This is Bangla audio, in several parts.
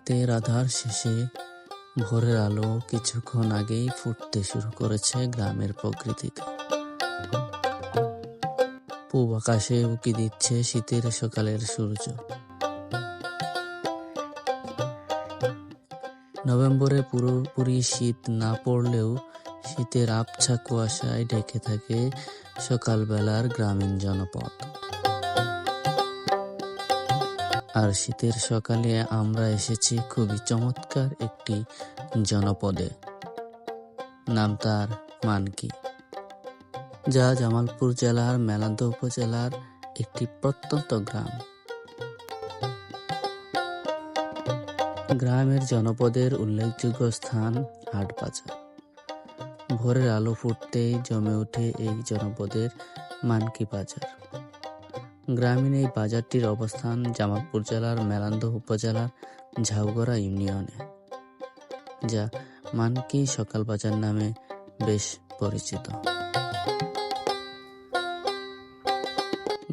রাতের আধার শেষে ভোরের আলো কিছুক্ষণ আগেই ফুটতে শুরু করেছে গ্রামের প্রকৃতিতে। পূব আকাশে উকি দিচ্ছে শীতের সকালের সূর্য। নভেম্বরে পুরোপুরি শীত না পড়লেও শীতের আবছা কুয়াশায় ঢেকে থাকে সকালবেলার গ্রামীণ জনপদ। আর শীতের সকালে আমরা এসেছি খুবই চমৎকার একটি জনপদে। নাম তার মানকি, যা জামালপুর জেলার মেলান্দহ উপজেলার একটি প্রত্যন্ত গ্রাম। গ্রামের জনপদের উল্লেখযোগ্য স্থান হাটবাজার। ভোরের আলো ফুটতেই জমে ওঠে এই জনপদের মানকি বাজার। গ্রামীণ এই বাজারটির অবস্থান জামালপুর জেলার মেলান্দহ উপজেলার ঝাউগড়া ইউনিয়নে, যা মানকি সকাল বাজার নামে বেশ পরিচিত।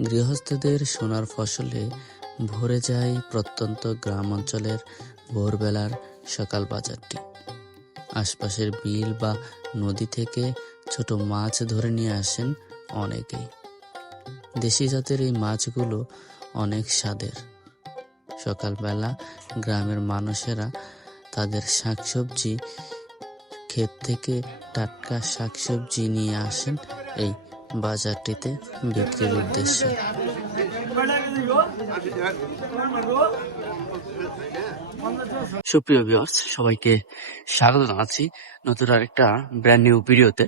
গৃহস্থদের সোনার ফসলে ভরে যায় প্রত্যন্ত গ্রাম অঞ্চলের ভোরবেলার সকাল বাজারটি। আশপাশের বিল বা নদী থেকে ছোট মাছ ধরে নিয়ে আসেন অনেকেই। দেশি জাতের এই মাছগুলো অনেক স্বাদের। সকালবেলা গ্রামের মানুষেরা তাদের শাকসবজি ক্ষেত থেকে টাটকা শাকসবজি নিয়ে আসেন এই বাজারটিতে বিক্রির উদ্দেশ্যে। সুপ্রিয় ভিউয়ার্স সবাইকে স্বাগত জানাচ্ছি নতুন আর একটা ব্র্যান্ড নিউ ভিডিওতে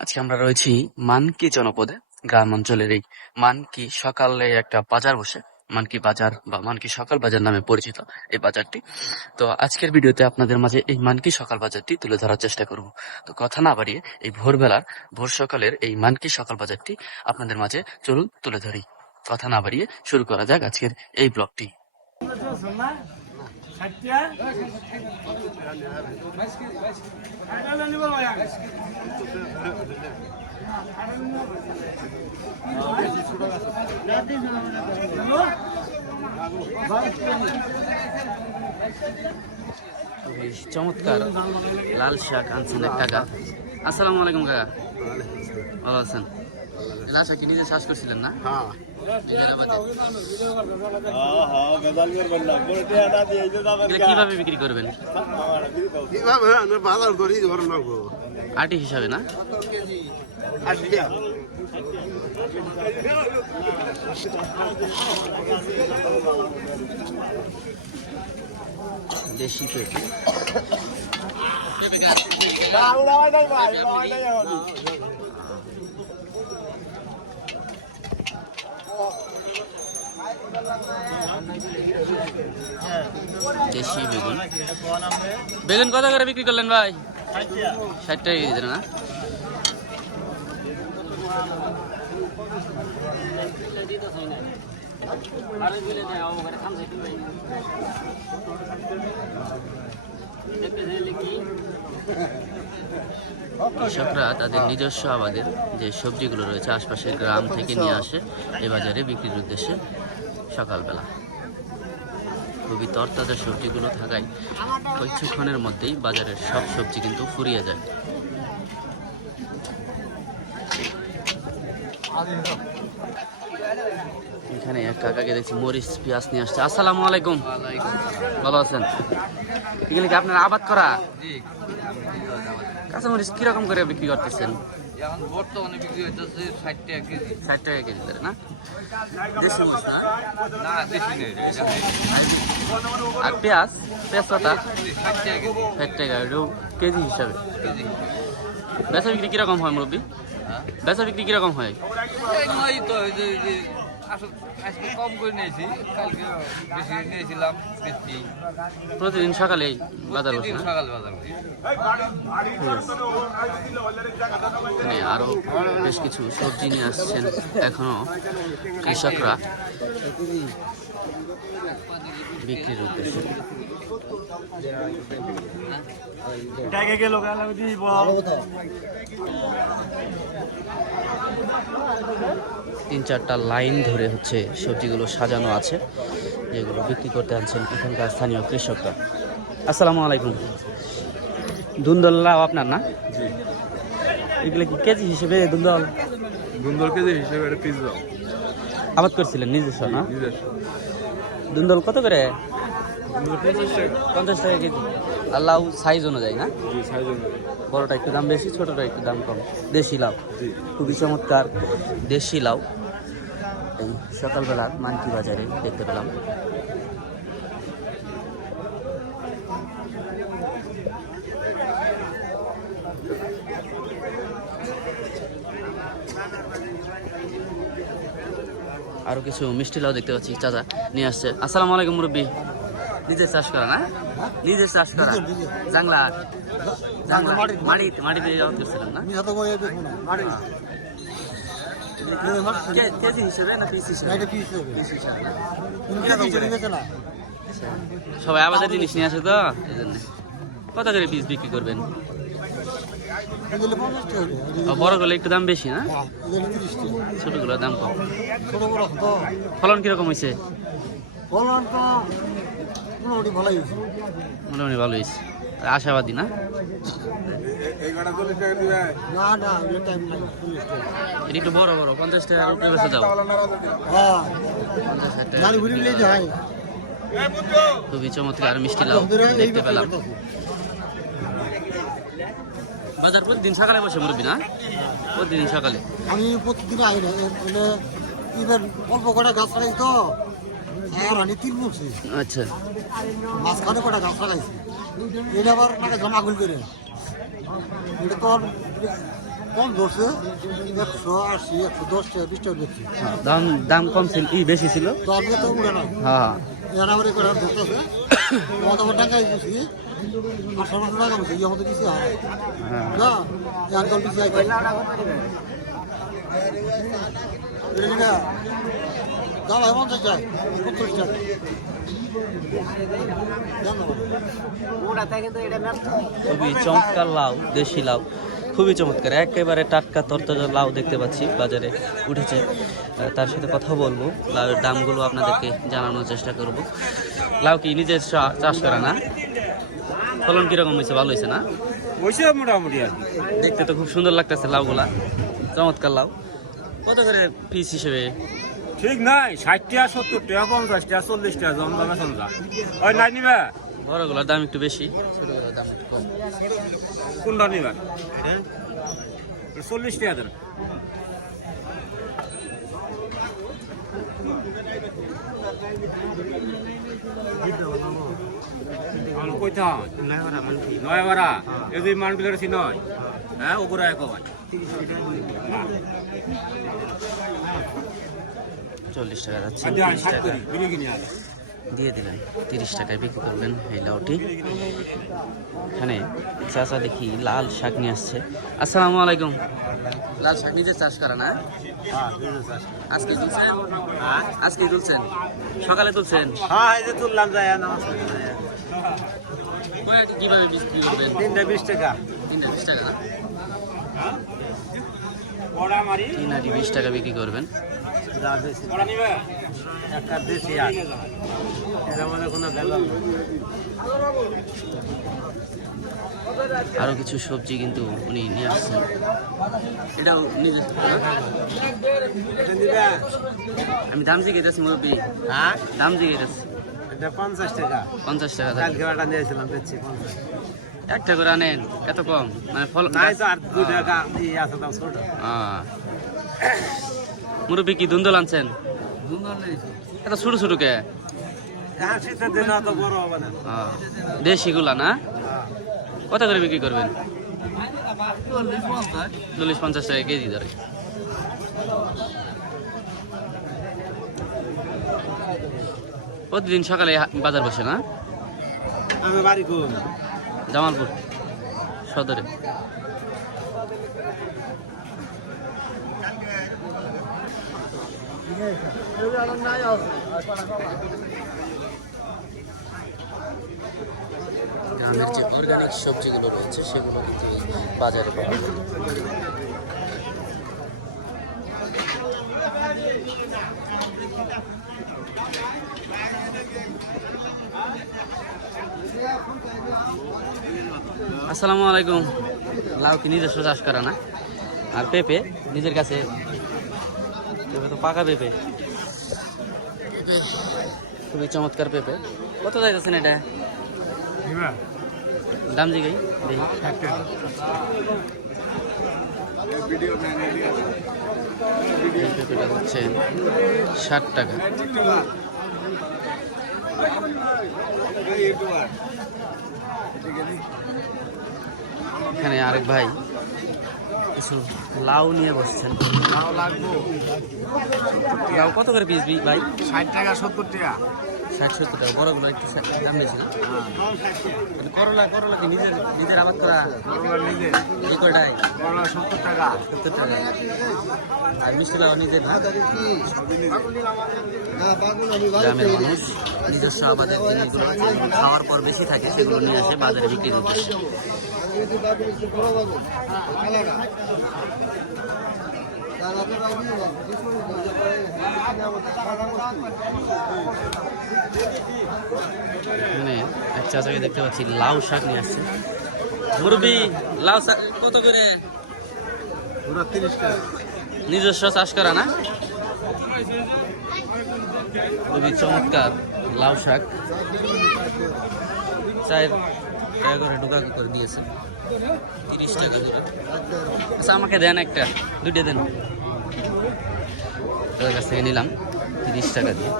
আজকে আমরা রয়েছি মানকি জনপদে। গ্রাম অঞ্চলের এই মানকি সকালে একটা বাজার বসে। মানকি বাজার বা মানকি সকাল বাজার নামে পরিচিত এই বাজারটি। তো আজকের ভিডিওতে আপনাদের মাঝে এই মানকি সকাল বাজারটি তুলে ধরার চেষ্টা করব। তো কথা না বাড়িয়ে এই ভোরবেলার, ভোর সকালের এই মানকি সকাল বাজারটি আপনাদের মাঝে চলুন তুলে ধরি। কথা না বাড়িয়ে শুরু করা যাক আজকের এই ব্লগটি। চমৎকার লাল শাক আনছেন এক কাকা আসসালামু আলাইকুম কাকা। ভালো আছেন? লাল শাক নিজে চাষ করছিলেন না? এগুলো কীভাবে বিক্রি করবেন? আটি হিসাবে না? দেশি পেঁপে। দেশি বেগুন। বেগুন কত করে বিক্রি করলেন ভাই? ষাট টাকা না? কৃষকরা তাদের নিজস্ব আবাদের যে সবজিগুলো রয়েছে আশপাশের গ্রাম থেকে নিয়ে আসে এ বাজারে বিক্রির উদ্দেশ্যে সকালবেলা। খুবই তরতাজা সবজিগুলো থাকায় কিছুক্ষণের মধ্যেই বাজারের সব সবজি কিন্তু ফুরিয়ে যায়। এখানে এক কাকাকে দেখছি মরিচ পেঁয়াজ নিয়ে আসছে। আসসালামু আলাইকুম। ভালো আছেন? এগুলি কি আপনার আবাদ করা? কাঁচা মরিচ কীরকম করে বিক্রি করতেছেন? এখন বর্তমানে বিক্রি হইতেছে ষাট টাকা কেজি। ষাট টাকা কেজি ধরে না? দেশি মরিচ না? না বেশি নেই আর পেঁয়াজ? পেঁয়াজ পাতা ষাট টাকা কেজি। ষাট টাকা কেজি হিসাবে। বেচা বিক্রি কীরকম হয় মুরব্বী? বেচা বিক্রি কীরকম হয়? এই তো এই যে- এই যে আসল আজকে কম করে নিয়েছি কালকে বেশি নিয়েছিলাম বেশি। প্রতিদিন সকালে বাজার বসে দিন বাজার এখানে আরও বেশ কিছু সবজি নিয়ে আসছেন এখনও কৃষকরা বিক্রির উদ্দেশ্যে। তিন চারটা লাইন ধরে হচ্ছে সবজিগুলো সাজানো আছে যেগুলো বিক্রি করতে আনছেন এখানকার স্থানীয় কৃষকরা। আসসালামু আলাইকুম। দুন্দল লাউ আপনার না? এগুলো কি কেজি হিসেবে দুন্দল? দুন্দর কেজি হিসেবে একটা পিস দাও। আবাদ করছিলেন নিজস্ব না? দুন্দল কত করে? পঞ্চাশ টাকা কেজি। লাউ সাইজ অনুযায়ী না? জি সাইজ অনুযায়ী। বড়টা একটু দাম বেশি ছোটটা একটু দাম কম। দেশি লাউ। খুবই চমৎকার দেশি লাউ। এই সকালবেলা মানকি বাজারে দেখতে পেলাম। আরও কিছু মিষ্টি লাউ দেখতে পাচ্ছি চাচা নিয়ে আসছে। আসসালামু আলাইকুম মুরব্বী। নিজে চাষ করা না নিজে চাষ করা জাংলা জাংলা মাটিতে মাটিতে। যাওয়া করছিলেন না? কেজি হিসেবে না পিস হিসেবে? পিস হিসেবে। সবাই আমাদের জিনিস নিয়ে আসে তো এই জন্য। কত করে পিস বিক্রি করবেন? ও, বড়গুলো একটু দাম বেশি না? ছোটগুলোর দাম কম। ফলন কীরকম হয়েছে মোটামুটি ভালো হয়েছে। আশাবাদী না? গাড়া চল্লিশ টাকা দিবে এটা একটু বড় বড় পঞ্চাশ টাকা উপরে বেঁচে দাও। পঞ্চাশ ষাট টাকা খুবই চমৎকার মিষ্টি লাউ দেখতে পেলাম। বাজার প্রতিদিন সকালে বসে মুরব্বী না? প্রতিদিন সকালে। আমি প্রতিদিন আই না মানে এবার অল্প কটা গাছ লাগাই তো। আর আমি তিন বলছি আচ্ছা। মাঝখানে কটা গাছ লাগাইছি এটা আবার নাকি জমা গুল করে। এটা তো কম ধরছে একশো আশি একশো দশ টাকা বিশ টাকা বেশি। হ্যাঁ, দাম দাম কম ছিল ই বেশি ছিল? তো আমি তো উড়ে না হ্যাঁ এরা আবার করে ধরতেছে। মতো টাকাই বুঝি আঠারো মাসে টাকা বুঝি ইয়ে মতো কিছু হয়। হ্যাঁ। না এক কিছু হয় দাম হয় পঞ্চাশ যায় সত্তর টাকা খুবই চমৎকার লাউ দেশি লাউ। খুবই চমৎকার। একেবারে টাটকা তরতাজা লাউ দেখতে পাচ্ছি বাজারে উঠেছে। তার সাথে কথা বলব। লাউয়ের দামগুলো আপনাদেরকে জানানোর চেষ্টা করব। লাউ কি নিজে চা- চাষ করা না? ফলন কীরকম হয়েছে? ভালো হয়েছে না? বসে মোটামুটি আর দেখতে তো খুব সুন্দর লাগতেছে লাউগুলা। চমৎকার লাউ। কত করে পিস হিসেবে ঠিক নাই ষাট টাকা সত্তর টাকা পঞ্চাশ টাকা চল্লিশ টাকা জম দামে সন্ধ্যা ওই নাই নিবে? বড়গুলোর দাম একটু বেশি। ছোটগুলোর দাম একটু কম। কোনটা নিবে? চল্লিশ টাকা দেন কইতে নয় বারা এই যে মান বিলের নয় হ্যাঁ ওপরে এক হয়। চল্লিশ টাকা যাচ্ছে। তিরিশ টাকা। আনে দিয়ে দিলেন তিরিশ টাকায় বিক্রি করবেন এই লাউটি। এখানে চাচা দেখি লাল শাক নিয়ে আসছে। আসসালামু আলাইকুম। লাল শাক নিজে চাষ করা না? আজকে তুলছেন? আজকে তুলছেন? সকালে তুলছেন? হ্যাঁ এই তুললাম যায় কীভাবে বিক্রি করবেন? তিনটা বিশ টাকা। তিনটা বিশ টাকা না? বড়া মারি তিন আটি বিশ টাকা বিক্রি করবেন। যা বেশি একটা দেশি আর এর মধ্যে কোনো কিছু সবজি কিন্তু উনি নিয়ে আসছেন। এটাও নিজে আমি দাম জিজ্ঞেস মুরব্বী। হ্যাঁ? দাম জিজ্ঞেস এটা পঞ্চাশ টাকা। পঞ্চাশ টাকা। কালকে ওটা নিয়েছিলাম পঞ্চাশ একটা করে আনেন এত কম? মানে ফল নাই তো আর দুই টাকা আছে দাম ছোট। আহ। মুরব্বী কি দুন্দল আনছেন? এত ছোট ছোট কে? হ্যাঁ বড় হবে না দেশিগুলা না? কত করে বিক্রি করবেন? চল্লিশ পঞ্চাশ টাকা কেজি ধরে। প্রতিদিন সকালে বাজার বসে না? আমি বাড়ি জামালপুর সদরে। গ্রামের যে অর্গানিক সবজিগুলো রয়েছে, সেগুলো কিন্তু বাজারে আসসালামু আলাইকুম। লাউ কি নিজস্ব চাষ করা না? আর পেঁপে নিজের কাছে পেঁপে তো পাকা পেঁপে। খুবই চমৎকার পেঁপে। কত যাইতেছেন এটা? দাম জিগাই দেখি পেঁপেটা হচ্ছে ষাট টাকা। এখানে আরেক ভাই কিছু লাউ নিয়ে বসছেন। লাউ কত করে পিস ভাই? ষাট টাকা সত্তর টাকা। ষাট সত্তর টাকা। বড়গুলো একটু দাম বেশি না? মানে করলা করলা কি নিজের নিজের আবাদ করা? নিজে এই কয়টাই সত্তর টাকা। সত্তর টাকা। আর মিষ্টি লাউ নিজের গ্রামের মানুষ নিজস্ব আবাদের জিনিসগুলো খাওয়ার পর বেশি থাকে সেগুলো নিয়ে আসে বাজারে বিক্রি করতে এক চাচাকে দেখতে পাচ্ছি লাউ শাক নিয়ে আসছে। মুরব্বী লাউ শাক কত করে? নিজস্ব চাষ করা না? খুবই চমৎকার লাউ শাক। চায়ের করে ঢুকা করে দিয়েছে। তিরিশ টাকা করে। আচ্ছা আমাকে দেন একটা দুইটা দেন। তোদের কাছ থেকে নিলাম তিরিশ টাকা দিয়ে।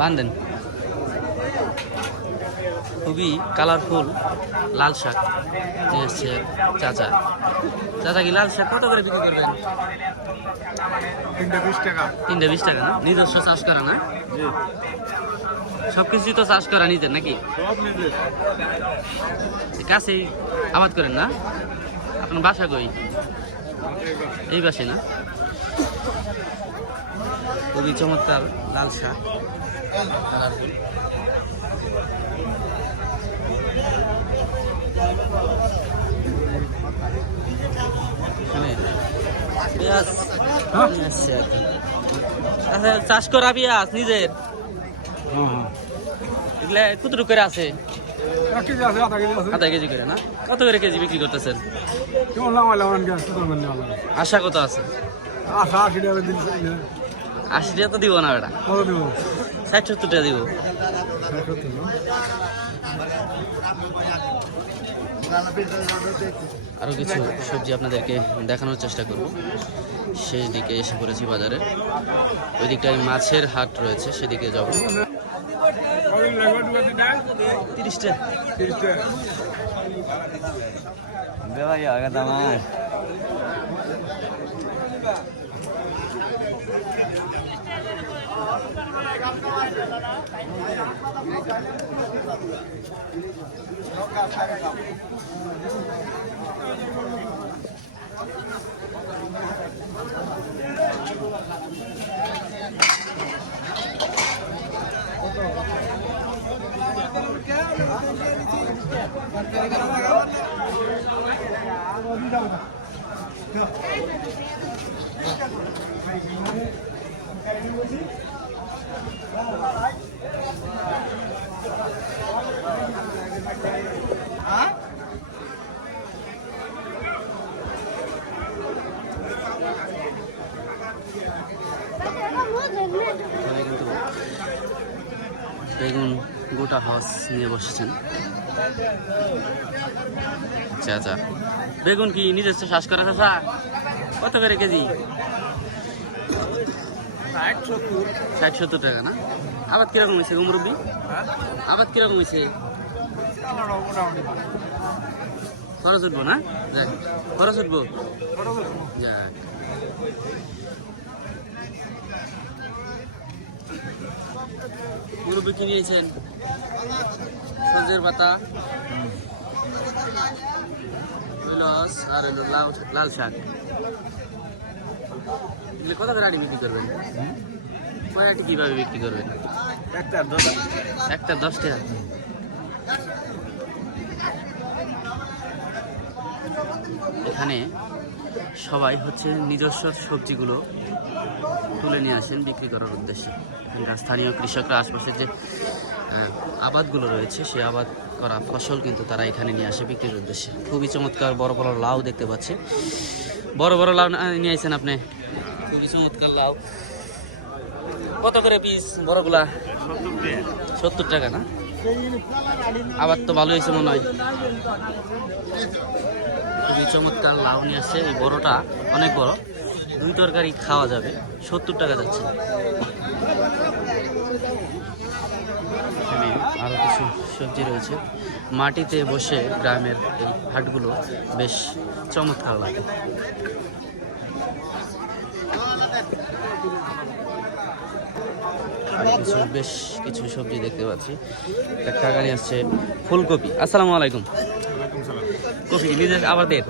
বান্ধেন খুবই কালারফুল লাল শাক নিয়ে এসছে চাচা। চাচা কি লাল শাক কত করে বিক্রি করবেন? তিনটা বিশ টাকা। তিনটা বিশ টাকা না? নিজস্ব চাষ করা না? সবকিছুই তো চাষ করা নিজের নাকি? কাছেই আবাদ করেন না? আপনার বাসা কই? এই পাশে না? খুবই চমৎকার লাল কি। আচ্ছা, চাষ করা পেঁয়াজ নিজের? এগুলা কতটুকু করে আছে? আধা কেজি করে না? কত করে কেজি বিক্রি করতেছেন? আশা কত আছে? আশা টাকা তো দিব না বেটা। ষাট সত্তর টাকা দিব। আরও কিছু সবজি আপনাদেরকে দেখানোর চেষ্টা করব। সেই দিকে এসে পড়েছি বাজারে। ওই দিকটায় মাছের হাট রয়েছে সেদিকে যাব। তিরিশটা। এখানে কিন্তু বেগুন গোটা নিয়ে বসেছেন। আচ্ছা আচ্ছা। বেগুন কি নিজস্ব চাষ করা চাষা কত করে কেজি? ষাট সত্তর। টাকা না? আবাদ কীরকম হয়েছে মুরব্বী? আবাদ কীরকম হয়েছে? খরচ উঠবো না? যাক খরচ উঠবো। যাক। মুরব্বী কি নিয়েছেন সজের পাতা লস আর হলো লাউ লাল শাক। এগুলো কত করে আটি বিক্রি করবেন? কয় আটি কীভাবে বিক্রি করবেন? একটা দশ একটা দশ টাকা। এখানে সবাই হচ্ছে নিজস্ব সবজিগুলো তুলে নিয়ে আসেন বিক্রি করার উদ্দেশ্যে। স্থানীয় কৃষকরা আশপাশের যে আবাদগুলো রয়েছে সেই আবাদ করা ফসল কিন্তু তারা এখানে নিয়ে আসে বিক্রির উদ্দেশ্যে। খুবই চমৎকার, বড় বড় লাউ দেখতে পাচ্ছি। বড় বড় লাউ নিয়ে আসছেন আপনি? খুবই চমৎকার লাউ। কত করে পিস বড়গুলা? সত্তর টাকা, না? আবার তো ভালো হয়েছে মনে হয়। খুবই চমৎকার লাউ নিয়ে আসছে। এই বড়টা অনেক বড়। দুই তরকারি খাওয়া যাবে। সত্তর টাকা যাচ্ছে। এখানে আরও কিছু সবজি রয়েছে। মাটিতে বসে গ্রামের এই হাটগুলো বেশ চমৎকার লাগে। কিছু, বেশ কিছু সবজি দেখতে পাচ্ছি। একটা গাড়ি আসছে ফুলকপি। আসসালামু আলাইকুম। কপি নিজের আবাদের?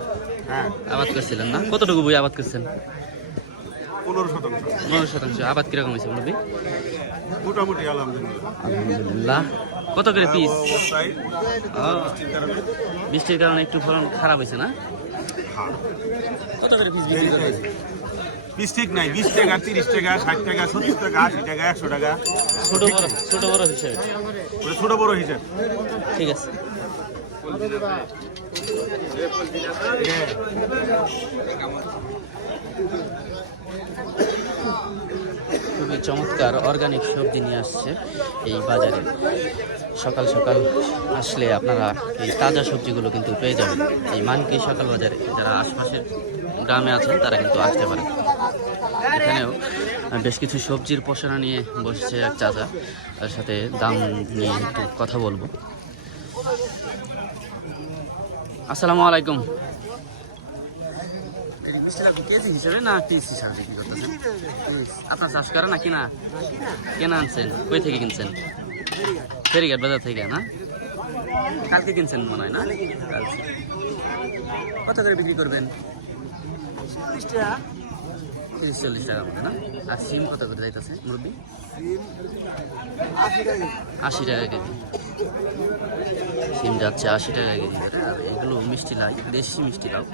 আবাদ করছিলেন না? কতটুকু বই আবাদ করছেন? পনেরো শতাংশ। পনেরো শতাংশ। আবাদ কীরকম হয়েছে মুরব্বী? মোটামুটি আলহামদুলিল্লাহ। আলহামদুলিল্লাহ। কত করে পিস বৃষ্টির কারণে। একটু ফলন খারাপ হয়েছে না? কত করে পিস বিক্রি করা হয়েছে? বিশ ঠিক নাই। বিশ টাকা তিরিশ টাকা ষাট টাকা সত্তর টাকা আশি টাকা একশো টাকা। ছোট বড় ছোট বড় হিসেবে? ছোট বড় হিসাব। ঠিক আছে। খুবই চমৎকার অর্গানিক সবজি নিয়ে আসছে এই বাজারে। সকাল সকাল আসলে আপনারা এই তাজা সবজিগুলো কিন্তু পেয়ে যাবেন। এই মানকি সকাল বাজারে, যারা আশপাশের গ্রামে আছেন, তারা কিন্তু আসতে পারেন। এখানেও বেশ কিছু সবজির পসরা নিয়ে বসছে এক চাচা। তার সাথে দাম নিয়ে কথা বলব। আসসালামু আলাইকুম। মিষ্টিটা কেজি হিসেবে না পিস হিসাবে বিক্রি করতেছেন। আপনার চাষ করে না কিনা? কেনা। আনছেন? কই থেকে কিনছেন? ফেরিঘাট বাজার থেকে না? কালকে কিনছেন মনে হয় না? কত করে বিক্রি করবেন? তিরিশ চল্লিশ টাকার মধ্যে না? আর সিম কত করে যাইতেছে মুরব্বী? আশি টাকা কেজি। সিম যাচ্ছে আশি টাকা কেজি করে আর এগুলো মিষ্টি লাউ দেশি মিষ্টি লাউ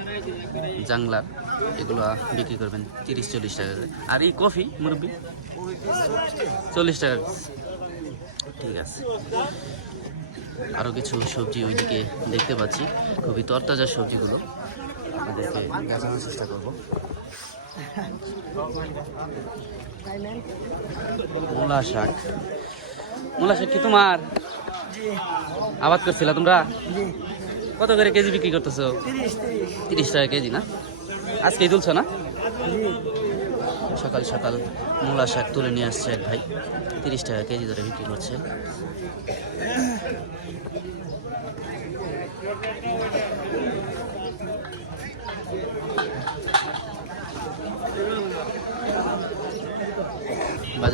জাংলার এগুলো বিক্রি করবেন তিরিশ চল্লিশ টাকা করে। আর এই কফি মুরব্বী? চল্লিশ টাকা ঠিক আছে। আরও কিছু সবজি ওইদিকে দেখতে পাচ্ছি। খুবই তরতাজা সবজিগুলো। আপনাদেরকে দেখানোর চেষ্টা করব। মূলা শাক। মূলা শাক কি তোমার? আবাদ করছিলা তোমরা? কত করে কেজি বিক্রি করতেছো? তিরিশ টাকা কেজি না? আজকেই তুলছো না? সকাল সকাল মূলা শাক তুলে নিয়ে আসছে এক ভাই। তিরিশ টাকা কেজি ধরে বিক্রি করছে।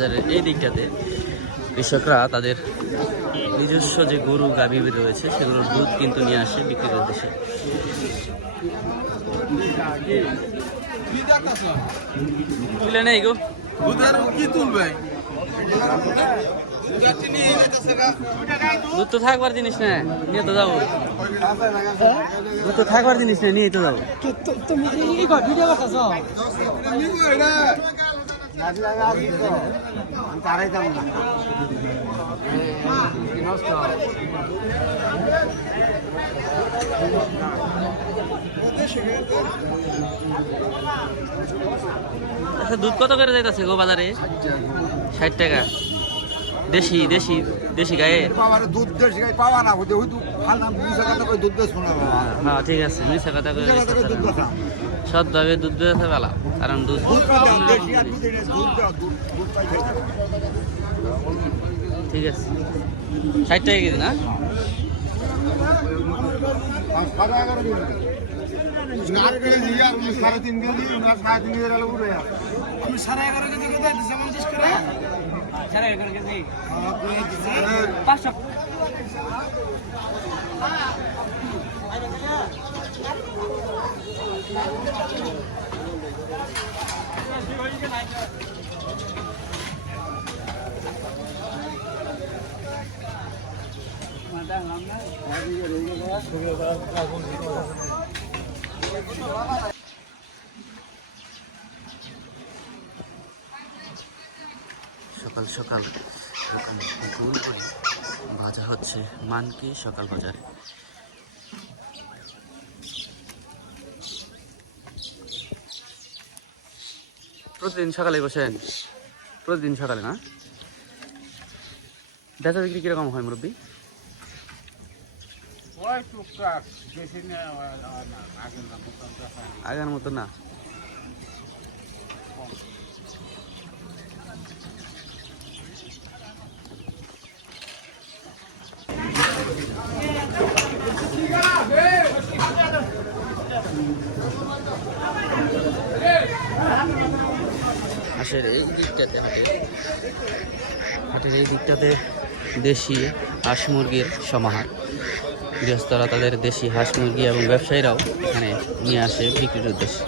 বাজারের এই দিকটাতে কৃষকরা তাদের নিজস্ব যে গরু, গাভী রয়েছে, সেগুলোর দুধ কিন্তু নিয়ে আসে বিক্রি করতেছে তুলে নেই তো থাকবার জিনিস না, নিয়ে তো যাব। দুধ তো থাকবার জিনিস না, নিয়ে তো যাব। আচ্ছা দুধ কত করে যাইতেছে গো বাজারে? ষাট টাকা। দেশি দেশি দেশি গায়ে বাবার দুধ দেশ পাওয়া না হইতে হইতো দুধ বেশ শোনা হ্যাঁ ঠিক আছে মিশা কথা দুধ সৎভাবে দুধ বেঁচে ফেলা কারণ দুধ ঠিক আছে। ষাট টাকা কেজি না? সাড়ে তিন কেজি সাড়ে তিন কেজি আমি সাড়ে এগারো কেজি পঞ্চাশ করে? সাড়ে এগারো কেজি। হ্যাঁ, পাঁচশো। সকাল সকাল দোকানে বাজার হচ্ছে মানকি সকাল বাজারে। প্রতিদিন সকালে বসেন। প্রতিদিন সকালে না? বেচা বিক্রি কীরকম হয় মুরব্বী? আগের মতো না? হাঁসের এই দিকটাতে হাটের হাটের এই দিকটাতে দেশি হাঁস মুরগির সমাহার। গৃহস্থরা তাদের দেশি হাঁস মুরগি এবং ব্যবসায়ীরাও এখানে নিয়ে আসে বিক্রির উদ্দেশ্যে।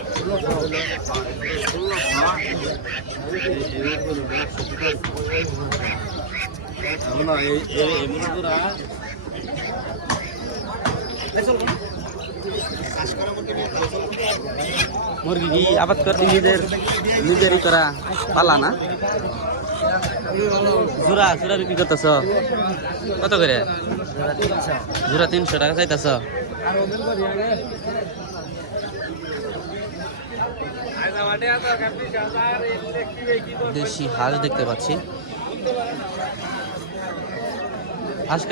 মুরগি কি আবাদ করতে নিজেদের নিজেরই করা পালা না? জোড়া জোড়া বিক্রি করতেছ? কত করে? জোড়া তিনশো টাকা চাইতেছ? দেশি হাঁস দেখতে পাচ্ছি। হাঁস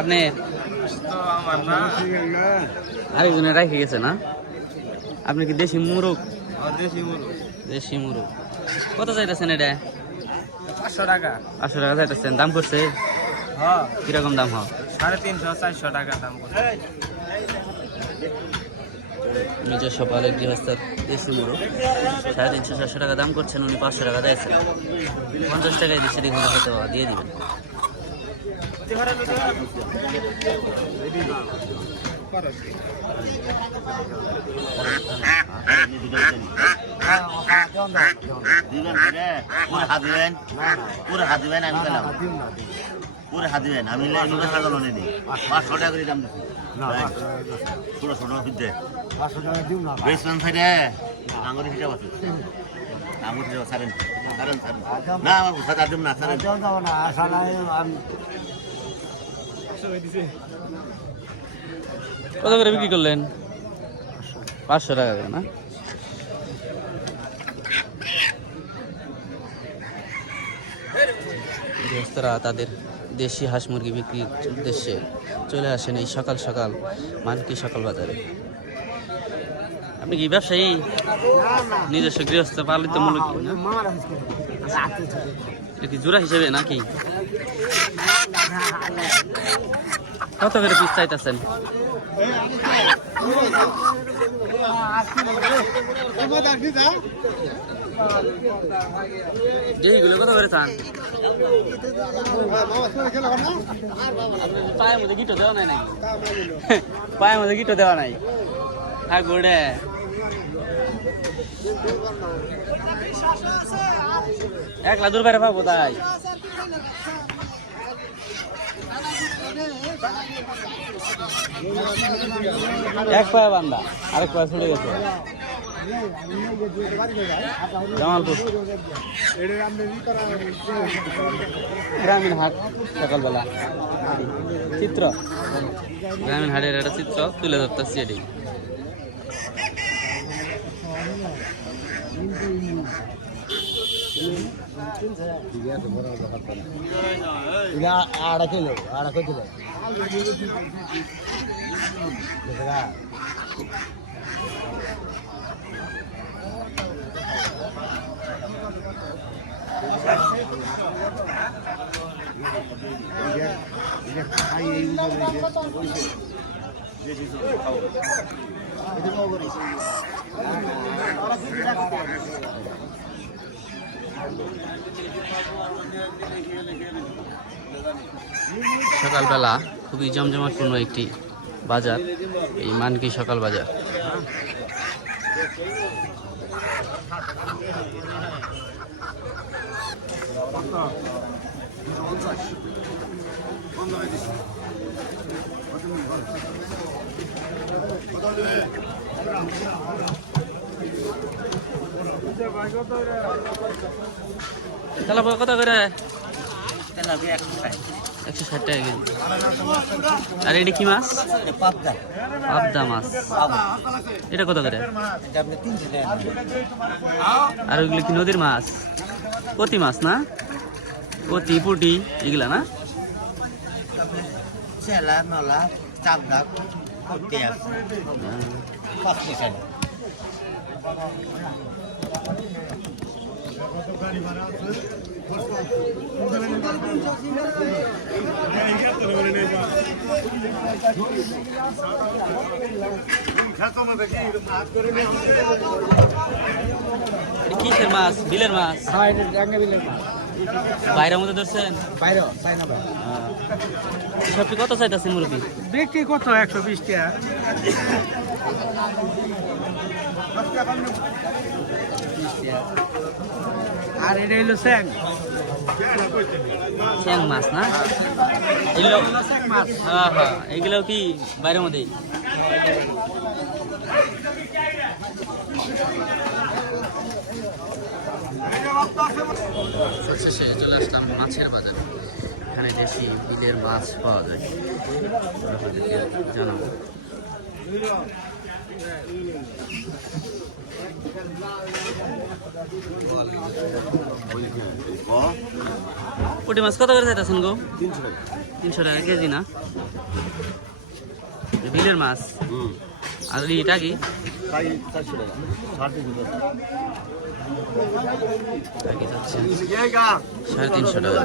আপনি আরেকজনে রেখে গেছে না? আপনি কি দেশি মুরগ? দেশি মুরগ। কত চাইতেছেন এটা? পাঁচশো টাকা। পাঁচশো টাকা চাইতেছেন। দাম করছে হ্যাঁ। কীরকম দাম হয়? সাড়ে তিনশো চারশো টাকা দাম গৃহস্থের দেশি মুরগ। সাড়ে তিনশো চারশো টাকা দাম করছেন উনি পাঁচশো টাকা দিয়েছেন। পঞ্চাশ টাকায় দিচ্ছে দেখুন দিয়ে দিবেন। পুরো হাত দিবেন আমি ছাগল নেই পাঁচশো টাকা করে দাম ছোটো ছোটো বিদ্যে পাঁচশো টাকা দিও না বেসমেন্ট সাইডে আঙুরি হিসাব আছে আঙুর হিসাব না আমার না দেওয়া যাব না আশা নাই আমি কত করে বিক্রি করলেন? পাঁচশো টাকা করে, না? গৃহস্থরা তাদের দেশি হাঁস মুরগি বিক্রির উদ্দেশ্যে চলে আসেন এই সকাল সকাল মানকি সকাল বাজারে। আপনি কি ব্যবসায়ী? নিজস্ব গৃহস্থ, পালিত মূলক জোড়া হিসেবে নাকি? কত করে পিস চাইতেছেন? এইগুলো কত করে চান? পায়ের মধ্যে গিটো দেওয়া নাই পায়ের মধ্যে গিটো দেওয়া নাই। হ্যাঁ গোড়ে একলা দূর বাইরে পাবো তাই। এক পায়ে বান্দা আরেক পায়ে ছুটে গেছে। জামালপুর। গ্রামীণ হাট সকালবেলা। চিত্র। গ্রামীণ হাটের একটা চিত্র তুলে ধরতেছি এটি। আড়া কিলো আড়া কই কিলো সকালবেলা খুবই জমজমাটপূর্ণ একটি বাজার এই মানকি সকাল বাজার। কত করে? একশো ষাট। টাকা কেজি। আর এটা কি মাছ? পাবদা। পাবদা মাছ। এটা কত করে? আর ওইগুলো কি নদীর মাছ? কতি মাছ না? কতি পুটি এগুলা না? আছে। কিসের মাছ? বিলের মাছ? বাইরের মধ্যে ধরছেন? সবটি কত চাইতেছেন মুরব্বী? বিক্রি কত? একশো বিশ টাকা। আর এটা হলো স্যাং। শ্যাং মাছ না? এগুলো হ্যাঁ হ্যাঁ এগুলো কি বাইরের মধ্যেই? শেষে চলে আসলাম মাছের বাজারে। এখানে দেশি বিলের মাছ পাওয়া যায়। জানাব। পুঁটি মাছ কত করে চাইতেছেন গো? তিনশো টাকা। কেজি না? বিলের মাছ। আর এটা কি? চারশো যাচ্ছে সাড়ে তিনশো টাকা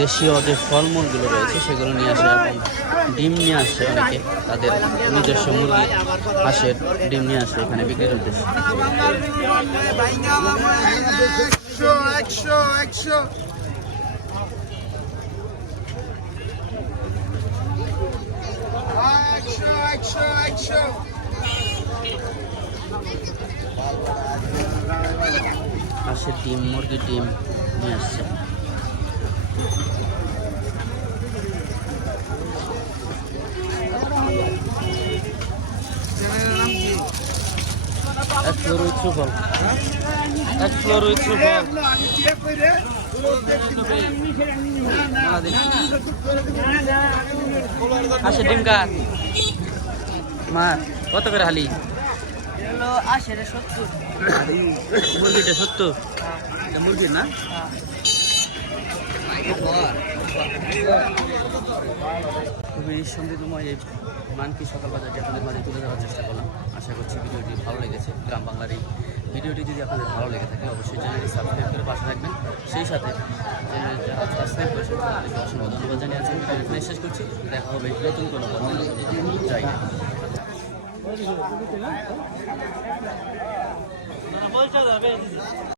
দেশীয় যে ফলমূলগুলো রয়েছে, সেগুলো নিয়ে আসে এবং ডিম নিয়ে আসে অনেকে। তাদের নিজস্ব মুরগি হাঁসের ডিম নিয়ে আসে এখানে বিক্রির উদ্দেশ্যে। হাঁসের ডিম মুরগির ডিম নিয়ে আসছে। Explore with true মা কত করে হালি? মুরগিটা সত্তর? এটা মুরগির না? খুবই সমৃদ্ধময় এই মানকি সকাল বাজারটি আপনাদের মাঝে তুলে দেওয়ার চেষ্টা করলাম। আশা করছি ভিডিওটি ভালো লেগেছে। গ্রাম বাংলার এই ভিডিওটি যদি আপনাদের ভালো লেগে থাকে অবশ্যই চ্যানেলটি সাবস্ক্রাইব করে পাশে রাখবেন সেই সাথে যারা সাবস্ক্রাইব করেছেন তাদেরকে অসংখ্য ধন্যবাদ জানিয়ে আজকে ভিডিও শেষ করছি। দেখা হবে নতুন কোনো জায়গায় বলছে